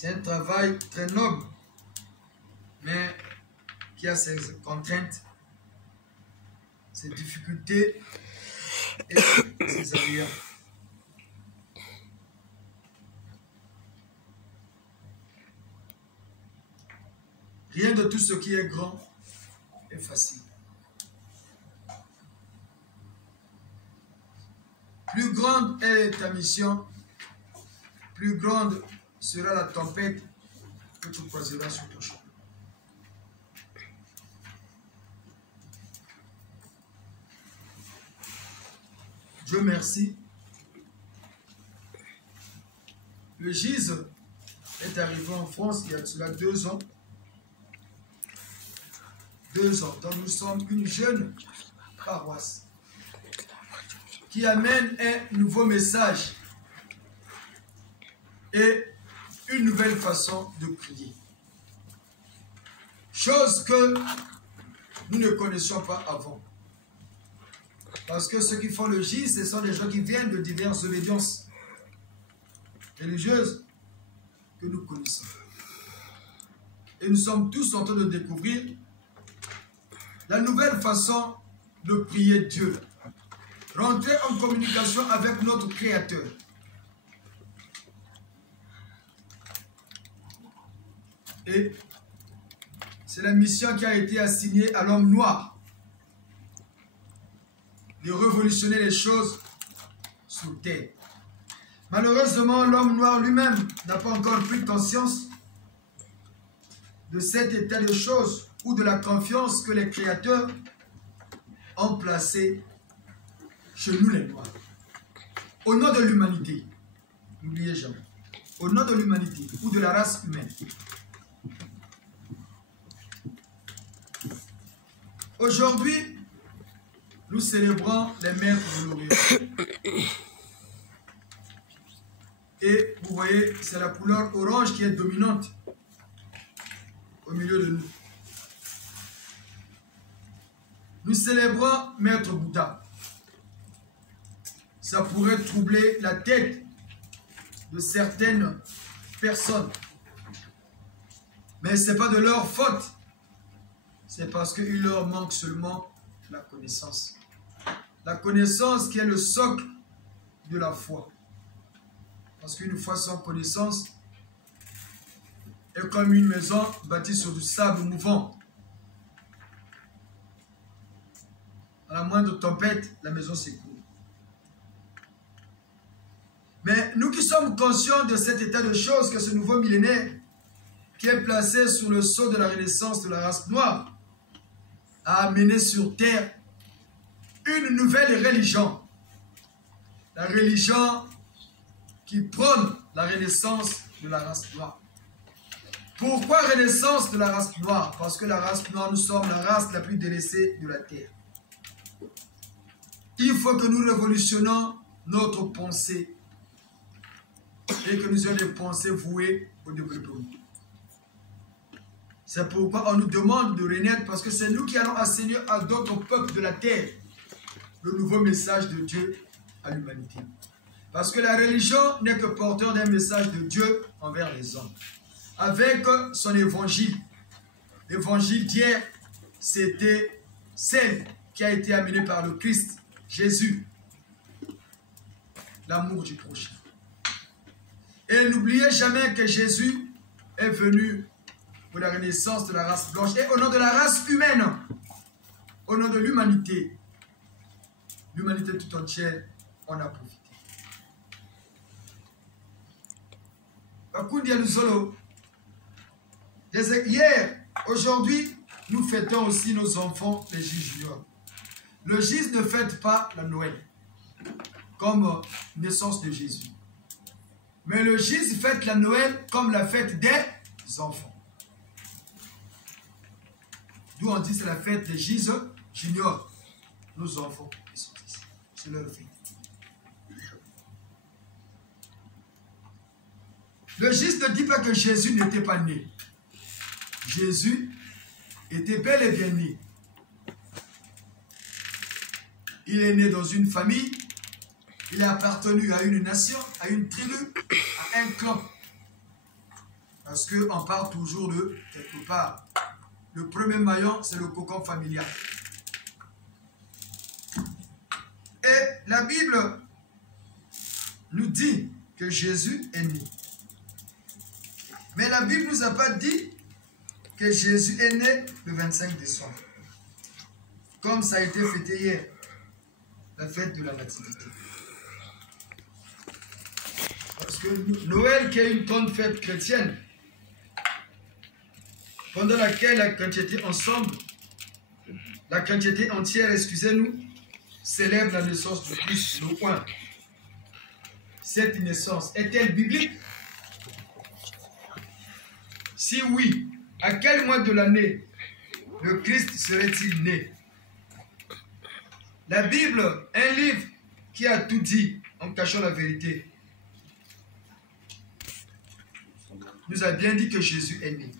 C'est un travail très noble, mais qui a ses contraintes, ses difficultés et ses aléas. Rien de tout ce qui est grand est facile. Plus grande est ta mission, plus grande sera la tempête que tu croiseras sur ton chemin. Dieu merci. Le GIZ est arrivé en France il y a cela 2 ans. 2 ans. Donc nous sommes une jeune paroisse qui amène un nouveau message et une nouvelle façon de prier. Chose que nous ne connaissions pas avant. Parce que ceux qui font le GIZ, ce sont des gens qui viennent de diverses obédiences religieuses que nous connaissons. Et nous sommes tous en train de découvrir la nouvelle façon de prier Dieu. Rentrer en communication avec notre Créateur. Et c'est la mission qui a été assignée à l'homme noir. De révolutionner les choses sur terre. Malheureusement, l'homme noir lui-même n'a pas encore pris conscience de cet état de choses ou de la confiance que les créateurs ont placée chez nous les noirs. Au nom de l'humanité, n'oubliez jamais, au nom de l'humanité ou de la race humaine. Aujourd'hui, nous célébrons les maîtres glorieux. Et vous voyez, c'est la couleur orange qui est dominante au milieu de nous. Nous célébrons Maître Bouddha. Ça pourrait troubler la tête de certaines personnes. Mais ce n'est pas de leur faute. C'est parce qu'il leur manque seulement la connaissance. La connaissance qui est le socle de la foi. Parce qu'une foi sans connaissance est comme une maison bâtie sur du sable mouvant. À la moindre tempête, la maison s'écroule. Mais nous qui sommes conscients de cet état de choses, que ce nouveau millénaire qui est placé sur le sceau de la renaissance de la race noire a amené sur terre une nouvelle religion. La religion qui prône la renaissance de la race noire. Pourquoi renaissance de la race noire? Parce que la race noire, nous sommes la race la plus délaissée de la terre. Il faut que nous révolutionnons notre pensée et que nous ayons des pensées vouées au développement. C'est pourquoi on nous demande de renaître, parce que c'est nous qui allons enseigner à d'autres peuples de la terre le nouveau message de Dieu à l'humanité. Parce que la religion n'est que porteur d'un message de Dieu envers les hommes. Avec son évangile. L'évangile d'hier, c'était celle qui a été amenée par le Christ, Jésus. L'amour du prochain. Et n'oubliez jamais que Jésus est venu pour la renaissance de la race blanche et au nom de la race humaine, au nom de l'humanité. L'humanité tout entière en a profité. Hier, aujourd'hui, nous fêtons aussi nos enfants, les GIZ juniors. Le GIZ ne fête pas la Noël comme naissance de Jésus. Mais le GIZ fête la Noël comme la fête des enfants. D'où on dit c'est la fête des GIZ juniors. Nos enfants qui sont ici. C'est leur fête. Le GIZ ne dit pas que Jésus n'était pas né. Jésus était bel et bien né. Il est né dans une famille. Il a appartenu à une nation, à une tribu, à un clan. Parce qu'on part toujours de quelque part. Le premier maillon, c'est le cocon familial. Et la Bible nous dit que Jésus est né. Mais la Bible ne nous a pas dit que Jésus est né le 25 décembre. Comme ça a été fêté hier, la fête de la Nativité. Parce que Noël, qui est une grande fête chrétienne, pendant laquelle la chrétienté ensemble, la chrétienté entière, excusez-nous, célèbre la naissance du Christ, le point. Cette naissance est-elle biblique? Si oui, à quel mois de l'année le Christ serait-il né? La Bible, un livre qui a tout dit en cachant la vérité, nous a bien dit que Jésus est né.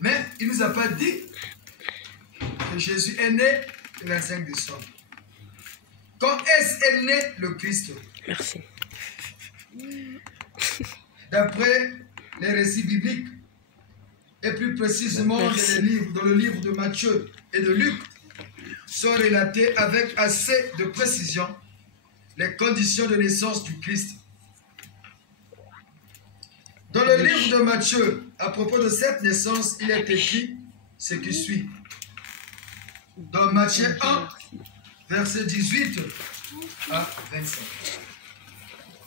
Mais il ne nous a pas dit que Jésus est né le 25 décembre. Quand est-ce né le Christ? Merci. D'après les récits bibliques, et plus précisément dans le livre de Matthieu et de Luc, sont relatés avec assez de précision les conditions de naissance du Christ. Dans le livre de Matthieu, à propos de cette naissance, il est écrit ce qui suit. Dans Matthieu 1, verset 18 à 25.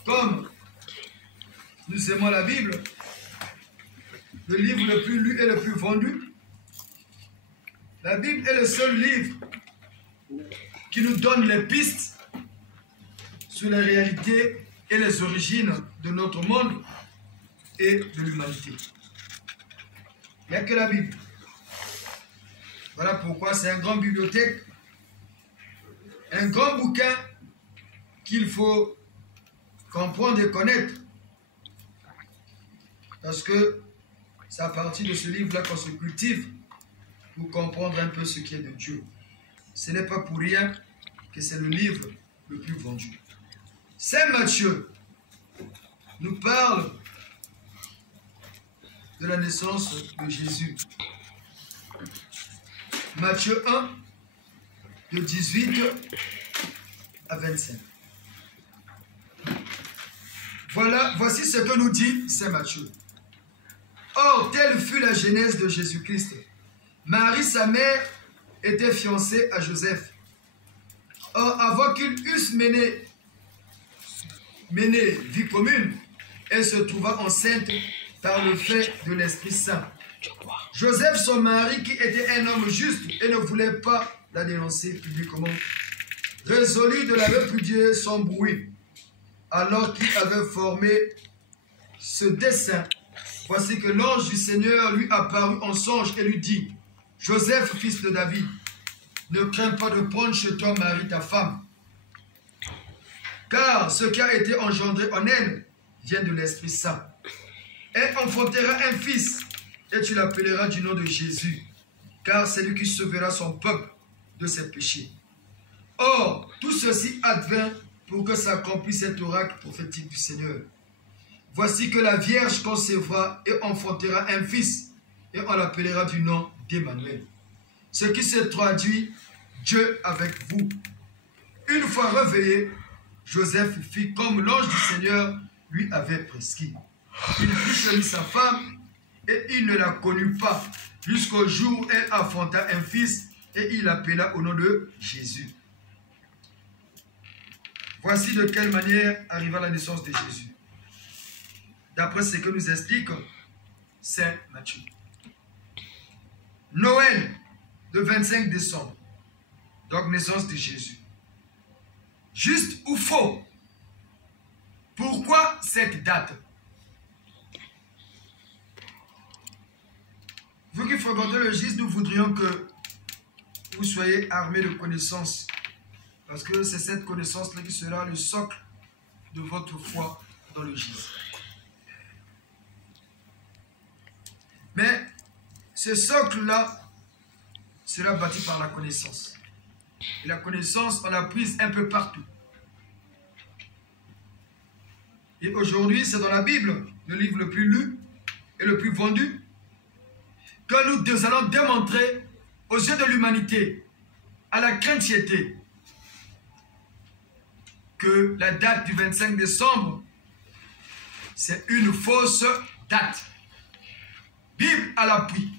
Comme nous aimons la Bible, le livre le plus lu et le plus vendu, la Bible est le seul livre qui nous donne les pistes sur les réalités et les origines de notre monde et de l'humanité. Il n'y a que la Bible. Voilà pourquoi c'est une grande bibliothèque, un grand bouquin qu'il faut comprendre et connaître. Parce que c'est à partir de ce livre-là qu'on se cultive pour comprendre un peu ce qui est de Dieu. Ce n'est pas pour rien que c'est le livre le plus vendu. Saint Matthieu nous parle de la naissance de Jésus. Matthieu 1, de 18 à 25. Voici ce que nous dit Saint Matthieu. Or, telle fut la genèse de Jésus-Christ. Marie, sa mère, était fiancée à Joseph. Or, avant qu'ils eussent mené vie commune, elle se trouva enceinte par le fait de l'Esprit Saint. Joseph, son mari, qui était un homme juste et ne voulait pas la dénoncer publiquement, résolut de la répudier sans bruit. Alors qu'il avait formé ce dessein, voici que l'ange du Seigneur lui apparut en songe et lui dit: Joseph, fils de David, ne crains pas de prendre chez toi Marie ta femme, car ce qui a été engendré en elle vient de l'Esprit Saint. Elle enfantera un fils, et tu l'appelleras du nom de Jésus, car c'est lui qui sauvera son peuple de ses péchés. Or, tout ceci advint pour que s'accomplisse cet oracle prophétique du Seigneur. Voici que la Vierge concevra et enfantera un fils, et on l'appellera du nom d'Emmanuel. Ce qui se traduit Dieu avec vous. Une fois réveillé, Joseph fit comme l'ange du Seigneur lui avait prescrit. Il prit chez lui sa femme, et il ne la connut pas, jusqu'au jour où elle enfanta un fils, et il l'appela au nom de Jésus. Voici de quelle manière arriva la naissance de Jésus. D'après ce que nous explique Saint Matthieu. Noël, le 25 décembre, donc naissance de Jésus. Juste ou faux? Pourquoi cette date? Vous qui fréquentez le GIS, nous voudrions que vous soyez armés de connaissances. Parce que c'est cette connaissance-là qui sera le socle de votre foi dans le GIS. Mais ce socle-là sera bâti par la connaissance. Et la connaissance, on l'a prise un peu partout. Et aujourd'hui, c'est dans la Bible, le livre le plus lu, et le plus vendu, que nous allons démontrer aux yeux de l'humanité, à la chrétienté, que la date du 25 décembre, c'est une fausse date. Bible à l'appui.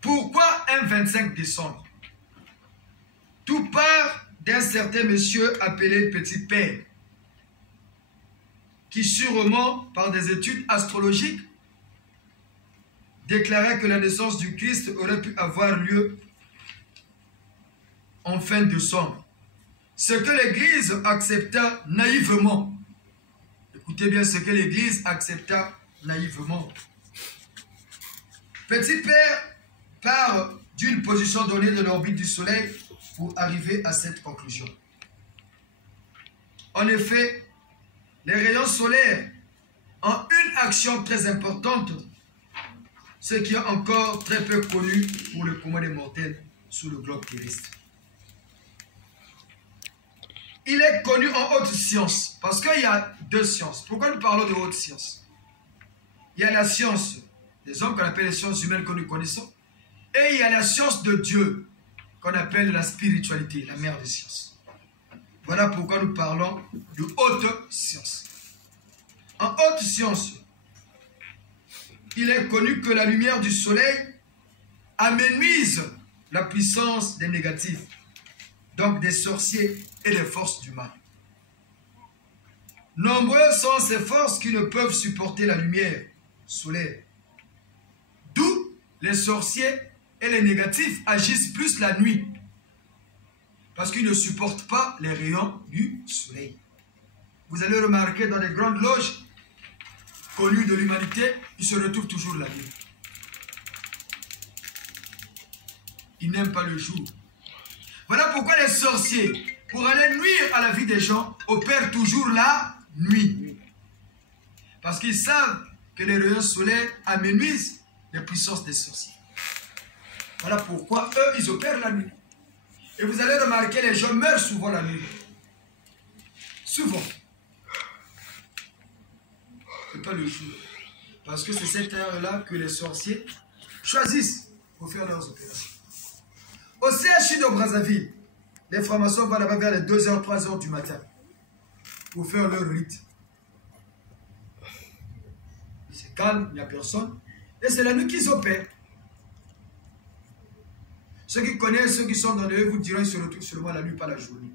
Pourquoi un 25 décembre? Tout part d'un certain monsieur appelé Petit Père, qui sûrement, par des études astrologiques, déclarait que la naissance du Christ aurait pu avoir lieu en fin décembre. Ce que l'Église accepta naïvement. Écoutez bien ce que l'Église accepta naïvement. Petit Père part d'une position donnée de l'orbite du Soleil pour arriver à cette conclusion. En effet, les rayons solaires ont une action très importante, ce qui est encore très peu connu pour le commun des mortels sur le globe terrestre. Il est connu en haute science, parce qu'il y a deux sciences. Pourquoi nous parlons de haute science? Il y a la science des hommes qu'on appelle les sciences humaines que nous connaissons, et il y a la science de Dieu qu'on appelle la spiritualité, la mère des sciences. Voilà pourquoi nous parlons de haute science. En haute science, il est connu que la lumière du soleil amenuise la puissance des négatifs, donc des sorciers et des forces du mal. Nombreuses sont ces forces qui ne peuvent supporter la lumière solaire. D'où les sorciers et les négatifs agissent plus la nuit, parce qu'ils ne supportent pas les rayons du soleil. Vous allez remarquer dans les grandes loges connues de l'humanité, ils se retrouvent toujours la nuit. Ils n'aiment pas le jour. Voilà pourquoi les sorciers, pour aller nuire à la vie des gens, opèrent toujours la nuit. Parce qu'ils savent que les rayons solaires amenuisent les puissances des sorciers. Voilà pourquoi eux, ils opèrent la nuit. Et vous allez remarquer, les gens meurent souvent la nuit. Souvent. Ce n'est pas le jour. Parce que c'est cette heure-là que les sorciers choisissent pour faire leurs opérations. Au CHU de Brazzaville, les francs-maçons vont là-bas vers les 2h, 3h du matin pour faire leur rite. C'est calme, il n'y a personne. Et c'est la nuit qu'ils opèrent. Ceux qui connaissent, ceux qui sont dans le vous diront qu'ils se retrouvent seulement la nuit, pas la journée.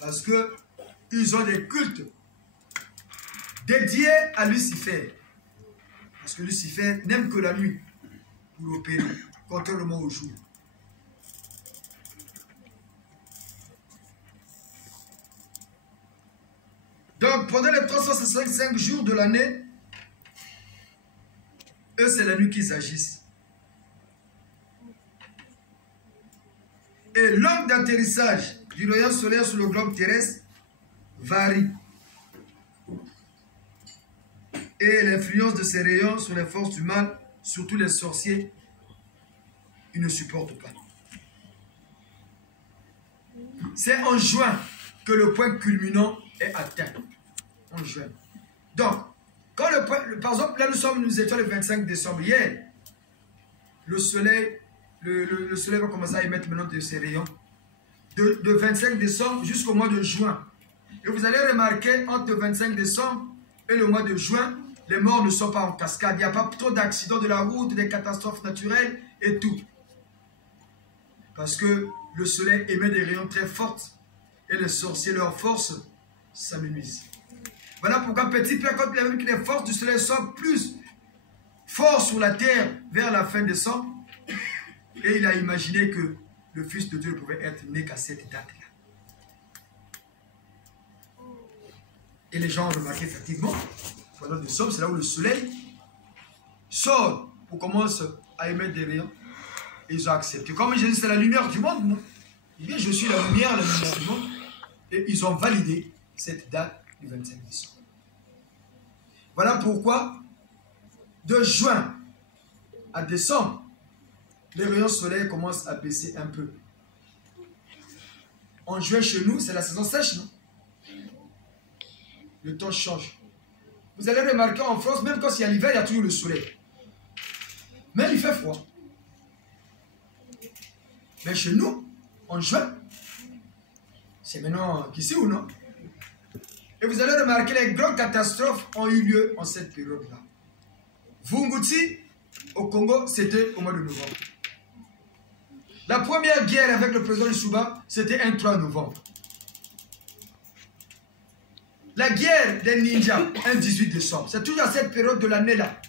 Parce qu'ils ont des cultes dédiés à Lucifer. Parce que Lucifer n'aime que la nuit pour opérer, contrairement au jour. Donc, pendant les 365 jours de l'année, eux, c'est la nuit qu'ils agissent. Et l'angle d'atterrissage du rayon solaire sur le globe terrestre varie. Et l'influence de ces rayons sur les forces du mal, surtout les sorciers, ils ne supportent pas. C'est en juin que le point culminant est atteint. En juin. Donc, quand le point, par exemple, là nous étions le 25 décembre hier, le soleil va commencer à émettre maintenant de ses rayons de 25 décembre jusqu'au mois de juin. Et vous allez remarquer, entre le 25 décembre et le mois de juin, les morts ne sont pas en cascade. Il n'y a pas trop d'accidents de la route, des catastrophes naturelles et tout. Parce que le soleil émet des rayons très forts et les sorciers, leur force, s'amenuisent. Voilà pourquoi Petit Père, quand il a vu que les forces du soleil sont plus fortes sur la terre vers la fin décembre, et il a imaginé que le Fils de Dieu ne pouvait être né qu'à cette date-là. Et les gens ont remarqué effectivement, pendant décembre, c'est là où le soleil sort pour commencer à émettre des rayons. Et ils ont accepté. Comme Jésus, c'est la lumière du monde. Non? Eh bien, je suis la lumière du monde. Et ils ont validé cette date du 25 décembre. Voilà pourquoi, de juin à décembre, les rayons solaires commencent à baisser un peu. En juin, chez nous, c'est la saison sèche, non? Le temps change. Vous allez remarquer en France, même quand il y a l'hiver, il y a toujours le soleil. Mais il fait froid. Mais chez nous, en juin, c'est maintenant qu'ici ou non? Et vous allez remarquer les grandes catastrophes ont eu lieu en cette période-là. Vunguti, au Congo, c'était au mois de novembre. La première guerre avec le président Issouba, c'était un 3 novembre. La guerre des ninjas, un 18 décembre. C'est toujours à cette période de l'année-là.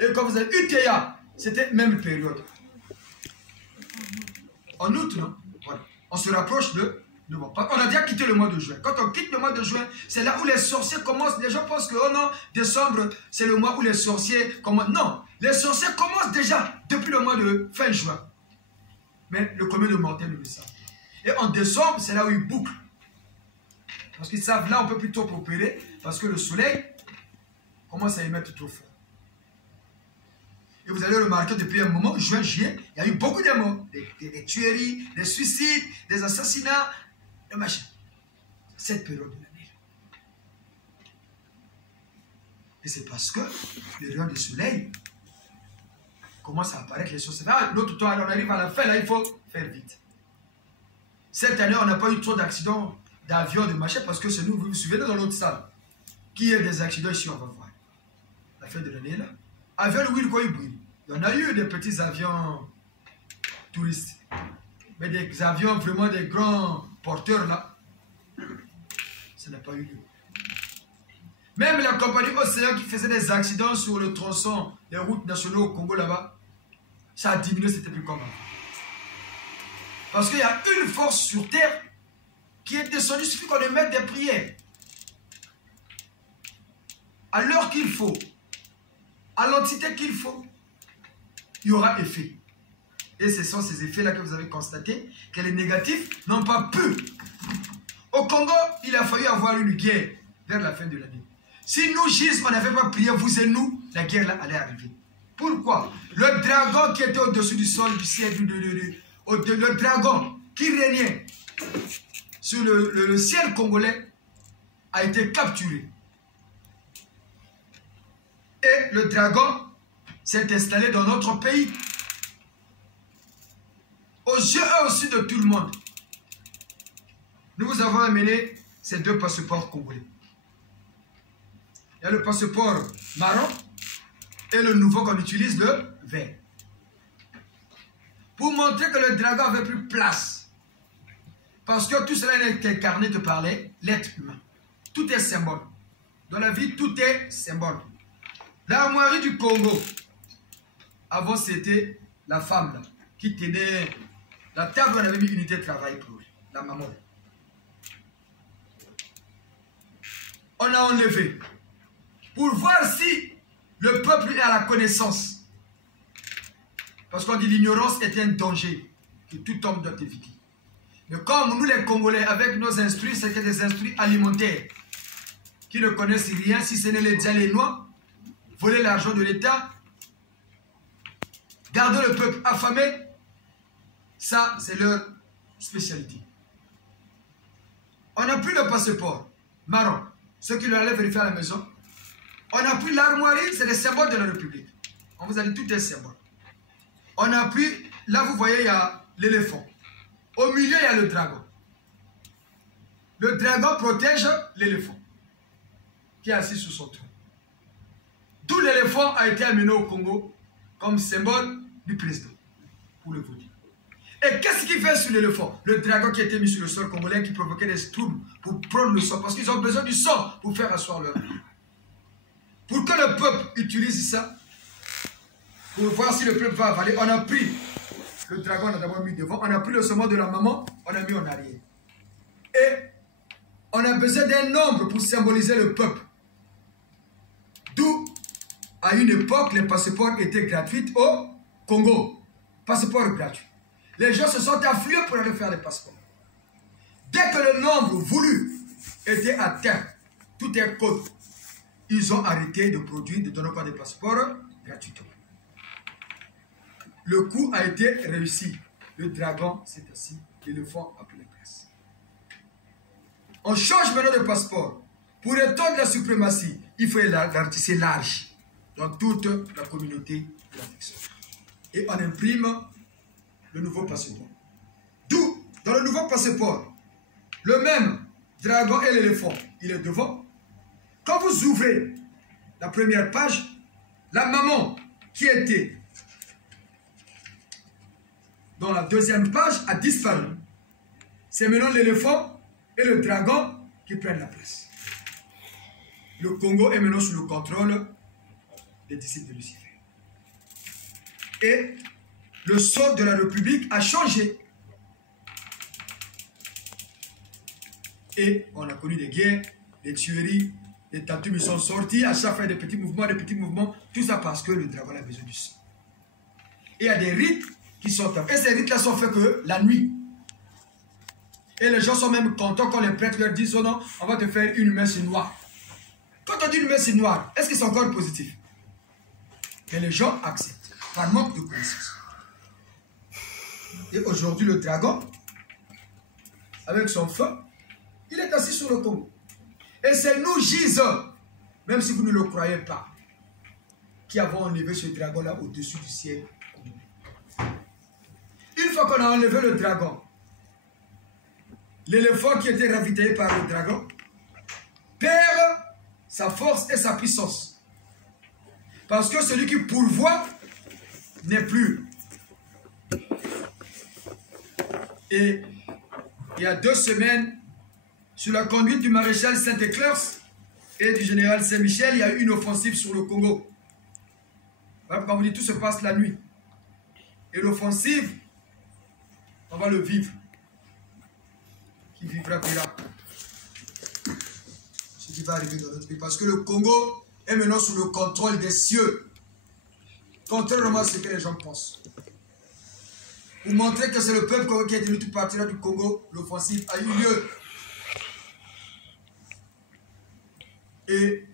Et quand vous avez UTA, c'était même période. En août, non? Voilà. On se rapproche de novembre. On a déjà quitté le mois de juin. Quand on quitte le mois de juin, c'est là où les sorciers commencent. Les gens pensent que, oh non, décembre, c'est le mois où les sorciers commencent. Non, les sorciers commencent déjà depuis le mois de fin juin. Mais le commun de mortels ne le savent. Et en décembre, c'est là où ils bouclent. Parce qu'ils savent, là, on peut plutôt opérer, parce que le soleil commence à émettre trop fort. Et vous allez remarquer, depuis un moment, juin, juillet, il y a eu beaucoup de morts. Des tueries, des suicides, des assassinats, des machins. Cette période de l'année. Et c'est parce que les rayons du soleil commencent à apparaître, les choses. L'autre temps, on arrive à la fin, là, il faut faire vite. Cette année, on n'a pas eu trop d'accidents d'avions, de machins, parce que c'est nous, vous vous souvenez dans l'autre salle, qui a des accidents ici, on va voir. La fin de l'année, là. Avion de Will Koïboui. Il y en a eu des petits avions touristes. Mais des avions, vraiment des grands porteurs, là, ça n'a pas eu lieu. Même la compagnie Océan qui faisait des accidents sur le tronçon des routes nationales au Congo, là-bas, ça a diminué, c'était plus comme avant. Parce qu'il y a une force sur terre qui est descendue, il suffit qu'on émette des prières. À l'heure qu'il faut, à l'entité qu'il faut, il y aura effet. Et ce sont ces effets-là que vous avez constatés, que les négatifs n'ont pas pu. Au Congo, il a fallu avoir une guerre vers la fin de l'année. Si nous, Gis, on n'avait pas prié, vous et nous, la guerre là allait arriver. Pourquoi? Le dragon qui était au-dessus du sol, du ciel, le dragon qui régnait sur le ciel congolais a été capturé. Et le dragon s'est installé dans notre pays. Aux yeux aussi de tout le monde. Nous vous avons amené ces deux passeports congolais. Il y a le passeport marron et le nouveau qu'on utilise, le vert. Pour montrer que le dragon avait plus place. Parce que tout cela n'est qu'incarné de parler l'être humain. Tout est symbole. Dans la vie, tout est symbole. L'armoirie du Congo, avant c'était la femme là, qui tenait la table, on avait mis unité de travail pour lui, la maman. On a enlevé pour voir si le peuple est à la connaissance. Parce qu'on dit l'ignorance est un danger que tout homme doit éviter. Mais comme nous les Congolais, avec nos instruits, c'est que des instruits alimentaires qui ne connaissent rien, si ce n'est les dialénois, voler l'argent de l'État, garder le peuple affamé, ça c'est leur spécialité. On n'a plus le passeport marron, ceux qui l'allaient vérifier à la maison. On n'a plus l'armoirie, c'est le symbole de la République. On vous a dit tout est symbole. On a plus, là vous voyez, il y a l'éléphant. Au milieu, il y a le dragon. Le dragon protège l'éléphant qui est assis sur son trône. D'où l'éléphant a été amené au Congo comme symbole du président, pour le vous dire. Et qu'est-ce qu'il fait sur l'éléphant? Le dragon qui a été mis sur le sol congolais qui provoquait des troubles pour prendre le sang, parce qu'ils ont besoin du sang pour faire asseoir leur vie. Pour que le peuple utilise ça, pour voir si le peuple va avaler, on a pris le dragon, on a d'abord mis devant, on a pris le sang de la maman, on a mis en arrière. Et on a besoin d'un nombre pour symboliser le peuple. D'où, à une époque, les passeports étaient gratuits au Congo. Passeport gratuit. Les gens se sont afflués pour aller faire les passeports. Dès que le nombre voulu était atteint, tout est code. Ils ont arrêté de produire, de donner des passeports gratuitement. Le coup a été réussi. Le dragon s'est assis, l'éléphant a pris la place. On change maintenant de passeport. Pour étendre la suprématie, il faut ratisser large dans toute la communauté de l'affection. Et on imprime le nouveau passeport. D'où, dans le nouveau passeport, le même dragon et l'éléphant, il est devant. Quand vous ouvrez la première page, la maman qui était dans la deuxième page a disparu. C'est maintenant l'éléphant et le dragon qui prennent la place. Le Congo est maintenant sous le contrôle des disciples de Lucifer. Et le sceau de la République a changé. Et on a connu des guerres, des tueries, des tatouages sont sortis, à chaque fois des petits mouvements, tout ça parce que le dragon a besoin du sang. Et il y a des rites qui sont faits. Et ces rites-là sont faits que la nuit. Et les gens sont même contents quand les prêtres leur disent, oh non, on va te faire une messe noire. Quand on dit une messe noire, est-ce que c'est encore positif? Et les gens acceptent, par manque de connaissance. Et aujourd'hui, le dragon, avec son feu, il est assis sur le Congo. Et c'est nous, Jésus, même si vous ne le croyez pas, qui avons enlevé ce dragon-là au-dessus du ciel. Une fois qu'on a enlevé le dragon, l'éléphant qui était ravitaillé par le dragon perd sa force et sa puissance. Parce que celui qui pourvoit n'est plus. Et il y a 2 semaines, sous la conduite du maréchal Saint-Éclairce et du général Saint-Michel, il y a eu une offensive sur le Congo. Voilà pourquoi on vous dit tout se passe la nuit. Et l'offensive, on va le vivre. Qui vivra verra. Ce qui va arriver dans notre pays. Parce que le Congo est maintenant sous le contrôle des cieux. Contrairement à ce que les gens pensent. Pour montrer que c'est le peuple qui a été venu tout partir du Congo, l'offensive a eu lieu. Et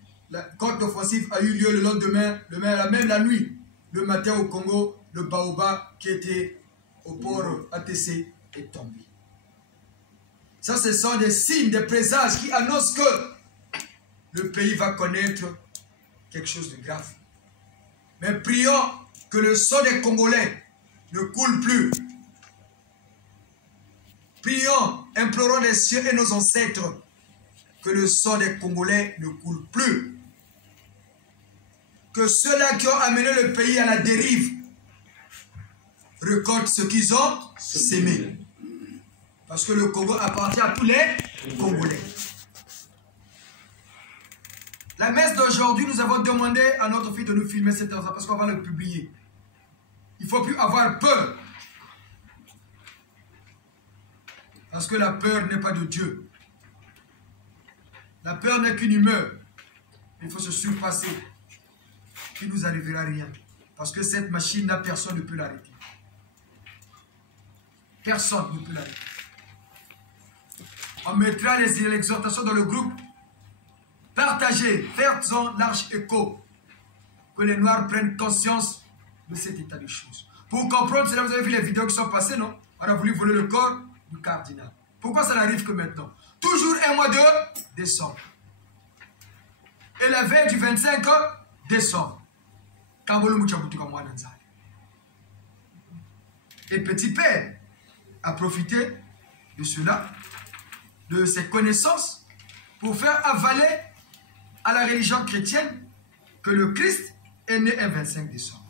quand l'offensive a eu lieu le lendemain, même la nuit, le matin au Congo, le baobab qui était au port ATC est tombé. Ça, ce sont des signes, des présages qui annoncent que le pays va connaître quelque chose de grave. Mais prions que le sang des Congolais ne coule plus. Prions, implorons les cieux et nos ancêtres que le sang des Congolais ne coule plus. Que ceux-là qui ont amené le pays à la dérive récoltent ce qu'ils ont sémé. Parce que le Congo appartient à tous les Congolais. La messe d'aujourd'hui, nous avons demandé à notre fille de nous filmer cet instant parce qu'on va le publier. Il ne faut plus avoir peur. Parce que la peur n'est pas de Dieu. La peur n'est qu'une humeur. Il faut se surpasser. Il ne nous arrivera rien. Parce que cette machine-là, personne ne peut l'arrêter. Personne ne peut l'arrêter. On mettra les exhortations dans le groupe. Partagez, faites-en large écho. Que les Noirs prennent conscience de cet état de choses. Pour comprendre cela, vous avez vu les vidéos qui sont passées, non? On a voulu voler le corps du cardinal. Pourquoi ça n'arrive que maintenant? Toujours un mois de décembre. Et la veille du 25 décembre. Et Petit Père a profité de cela, de ses connaissances, pour faire avaler à la religion chrétienne que le Christ est né un 25 décembre.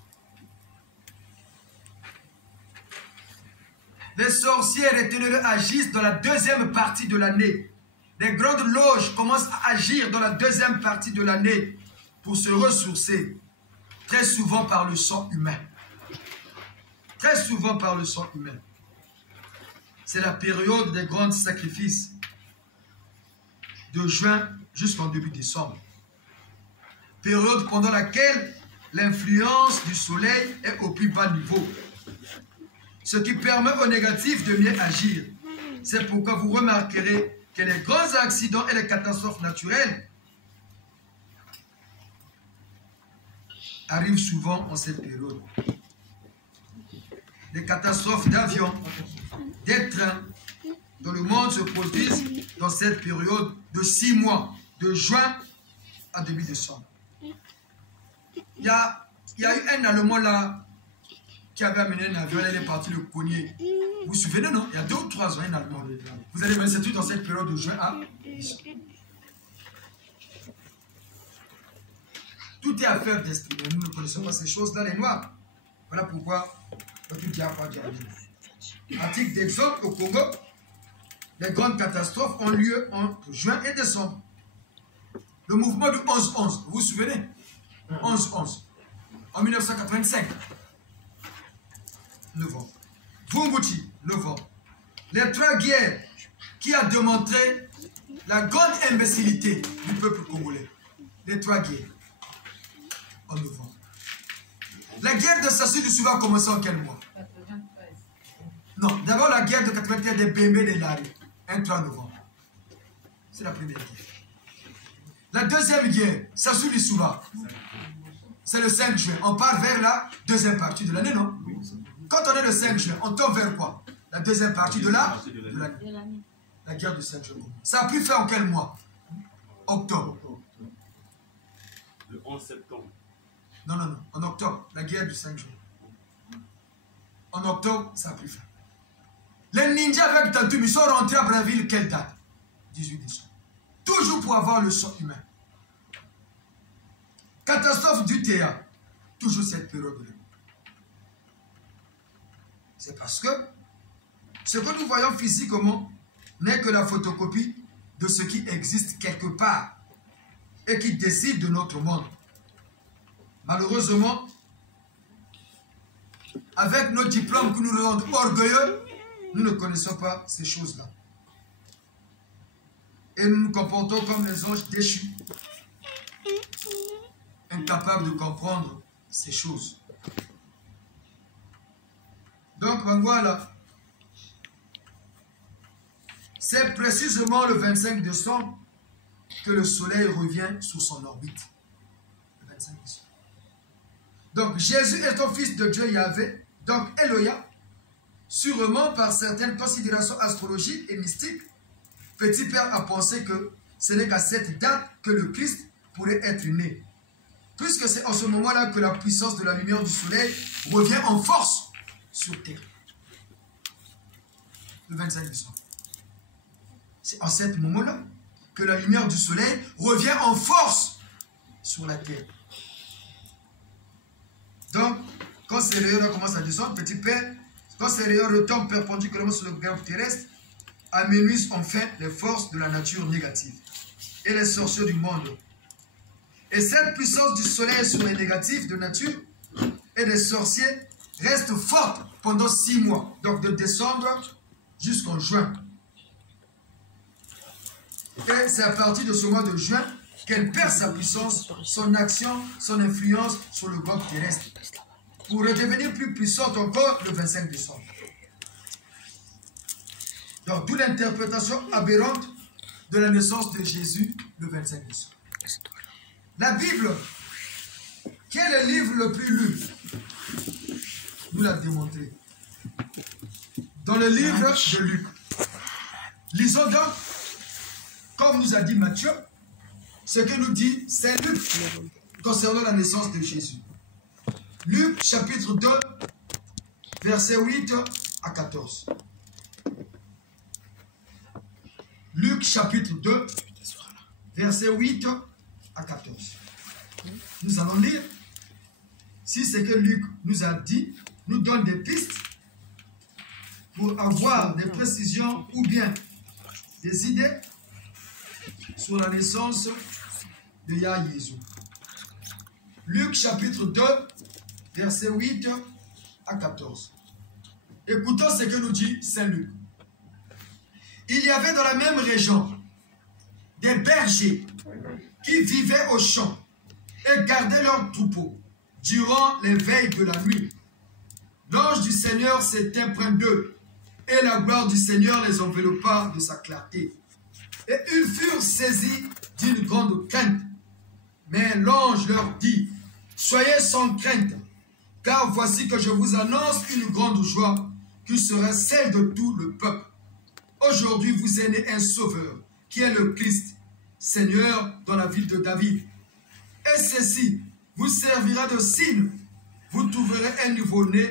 Les sorcières et ténébreux agissent dans la deuxième partie de l'année. Les grandes loges commencent à agir dans la deuxième partie de l'année pour se ressourcer, très souvent par le sang humain. Très souvent par le sang humain. C'est la période des grands sacrifices de juin jusqu'en début décembre. Période pendant laquelle l'influence du soleil est au plus bas niveau. Ce qui permet au négatif de mieux agir. C'est pourquoi vous remarquerez que les grands accidents et les catastrophes naturelles arrivent souvent en cette période. Les catastrophes d'avions, des trains dans le monde se produisent dans cette période de 6 mois, de juin à début décembre. Il y a eu un Allemand là qui avait amené un avion, il est parti le cogner. Vous vous souvenez, non? Il y a 2 ou 3 ans, un Allemand. Vous allez voir, c'est tout dans cette période de juin à décembre. Tout est affaire d'esprit. Nous ne connaissons pas ces choses-là, les Noirs. Voilà pourquoi notre diable a dit. À titre d'exemple, au Congo, les grandes catastrophes ont lieu entre juin et décembre. Le mouvement du 11-11, vous vous souvenez? 11-11, en 1985, novembre. Vunguti, novembre. Les 3 guerres qui a démontré la grande imbécilité du peuple congolais. Les 3 guerres, en novembre. La guerre de Sassou du Souva a commencé en quel mois? 93. Non, d'abord la guerre de 93 des Bembe de Lari, 3 novembre. C'est la première guerre. La deuxième guerre, Sassou du Souva, c'est le 5 juin. On part vers la deuxième partie de l'année, non? Quand on est le 5 juin, on tombe vers quoi? La deuxième partie de l'année. La guerre du 5 juin. Ça a pu faire en quel mois? Octobre. Le 11 septembre. Non, non, non. En octobre, la guerre du 5 juin. En octobre, ça a pu faire. Les ninjas avec Tantum, ils sont rentrés à Brazzaville, quelle date? 18 décembre. Toujours pour avoir le sang humain. Catastrophe du théâtre. Toujours cette période-là. C'est parce que ce que nous voyons physiquement n'est que la photocopie de ce qui existe quelque part et qui décide de notre monde. Malheureusement, avec nos diplômes qui nous rendent orgueilleux, nous ne connaissons pas ces choses-là. Et nous nous comportons comme les anges déchus, incapables de comprendre ces choses. Donc, ben voilà. C'est précisément le 25 décembre que le soleil revient sur son orbite. Le 25 décembre. Donc, Jésus est au fils de Dieu Yahvé, donc Eloya, sûrement par certaines considérations astrologiques et mystiques. Petit Père a pensé que ce n'est qu'à cette date que le Christ pourrait être né. Puisque c'est en ce moment-là que la puissance de la lumière du soleil revient en force sur terre. Le 25 décembre. C'est en ce moment-là que la lumière du soleil revient en force sur la terre. Donc, quand ces rayons commencent à descendre, petit Père, quand ces rayons retombent perpendiculairement sur le globe terrestre, amenuisent enfin les forces de la nature négative et les sorciers du monde. Et cette puissance du soleil sur les négatifs de nature et des sorciers reste forte pendant 6 mois, donc de décembre jusqu'en juin. Et c'est à partir de ce mois de juin qu'elle perd sa puissance, son action, son influence sur le globe terrestre, pour redevenir plus puissante encore le 25 décembre. Donc, d'où l'interprétation aberrante de la naissance de Jésus le 25 décembre. La Bible, qui est le livre le plus lu, nous l'a démontré. Dans le livre de Luc. Lisons donc, comme nous a dit Matthieu, ce que nous dit Saint Luc concernant la naissance de Jésus. Luc chapitre 2, versets 8 à 14. Luc chapitre 2, versets 8 à 14. Nous allons lire si ce que Luc nous a dit nous donne des pistes pour avoir des précisions ou bien des idées sur la naissance de Yah Jésus. Luc chapitre 2, versets 8 à 14. Écoutons ce que nous dit Saint Luc. Il y avait dans la même région des bergers qui vivaient au champ et gardaient leurs troupeaux durant les veilles de la nuit. L'ange du Seigneur s'était empreint d'eux et la gloire du Seigneur les enveloppa de sa clarté. Et ils furent saisis d'une grande crainte. Mais l'ange leur dit, soyez sans crainte, car voici que je vous annonce une grande joie qui sera celle de tout le peuple. Aujourd'hui vous est né un sauveur, qui est le Christ. Seigneur dans la ville de David. Et ceci vous servira de signe. Vous trouverez un nouveau-né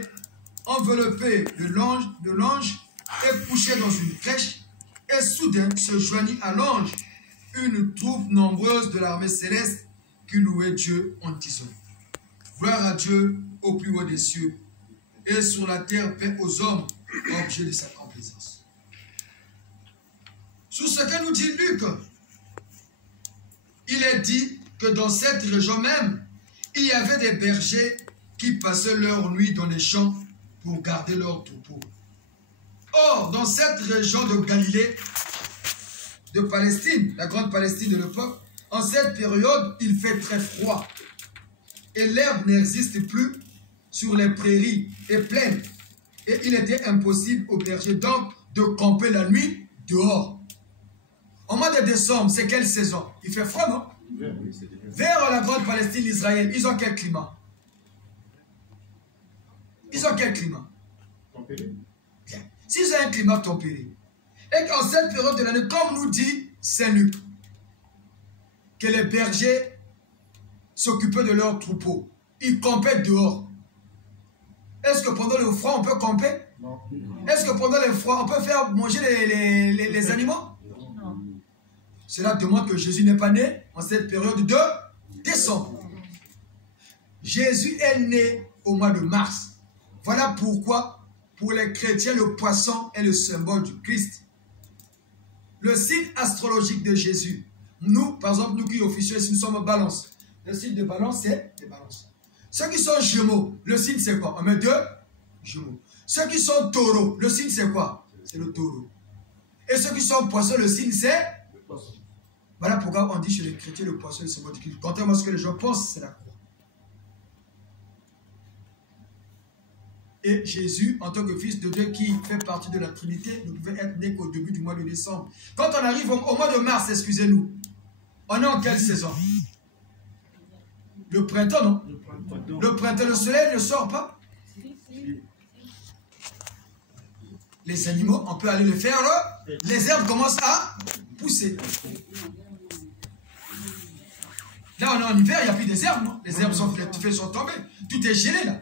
enveloppé de l'ange et couché dans une crèche. Et soudain se joignit à l'ange une troupe nombreuse de l'armée céleste qui louait Dieu en disant: Gloire à Dieu au plus haut des cieux, et sur la terre paix aux hommes, objet de sa complaisance. Sur ce que nous dit Luc, il est dit que dans cette région même, il y avait des bergers qui passaient leur nuit dans les champs pour garder leurs troupeaux. Or, dans cette région de Galilée, de Palestine, la grande Palestine de l'époque, en cette période, il fait très froid. Et l'herbe n'existe plus sur les prairies et plaines. Et il était impossible aux bergers donc de camper la nuit dehors. Au mois de décembre, c'est quelle saison? Il fait froid, non? Vers la grande Palestine, Israël, ils ont quel climat? Ils ont quel climat? Tempéré. Bien. S'ils ont un climat tempéré, et qu'en cette période de l'année, comme nous dit Saint Luc, que les bergers s'occupaient de leurs troupeaux, ils campaient dehors. Est-ce que pendant le froid, on peut camper? Non. Est-ce que pendant le froid, on peut faire manger les animaux? Non. Cela demande que Jésus n'est pas né en cette période de décembre. Jésus est né au mois de mars. Voilà pourquoi, pour les chrétiens, le poisson est le symbole du Christ. Le signe astrologique de Jésus. Nous, par exemple, nous qui officions ici, nous sommes en balance. Le signe de balance, c'est les balances. Ceux qui sont gémeaux, le signe c'est quoi? On met deux gémeaux. Ceux qui sont taureaux, le signe c'est quoi? C'est le taureau. Et ceux qui sont poissons, le signe c'est? Voilà pourquoi on dit chez les chrétiens le poisson est le symbole du Christ. Contrairement à ce que les gens pensent, c'est la croix. Et Jésus, en tant que fils de Dieu qui fait partie de la Trinité, ne pouvait être né qu'au début du mois de décembre. Quand on arrive au mois de mars, excusez-nous, on est en quelle saison? Le printemps, non? Le printemps, le soleil ne sort pas. Les animaux, on peut aller le faire là. Les herbes commencent à pousser. Là, on est en hiver, il n'y a plus des herbes, non? Les herbes sont, les feuilles sont tombées. Tout est gelé là.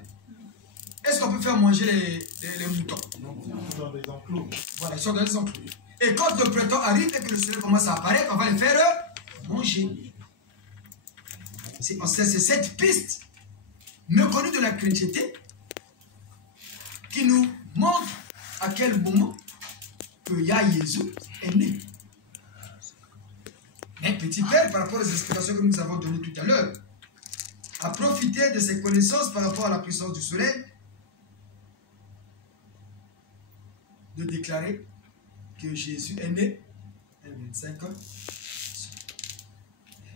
Est-ce qu'on peut faire manger les moutons? Non, ils sont dans des enclos. Voilà, ils sont dans les enclos. Et quand le printemps arrive et que le soleil commence à apparaître, on va les faire manger. C'est cette piste méconnue de la chrétienté qui nous montre à quel moment que Jésus est né. Mais petit père, par rapport aux explications que nous avons données tout à l'heure, a profité de ses connaissances par rapport à la puissance du soleil, de déclarer que Jésus est né à 25 ans.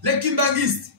Les kimbanguistes,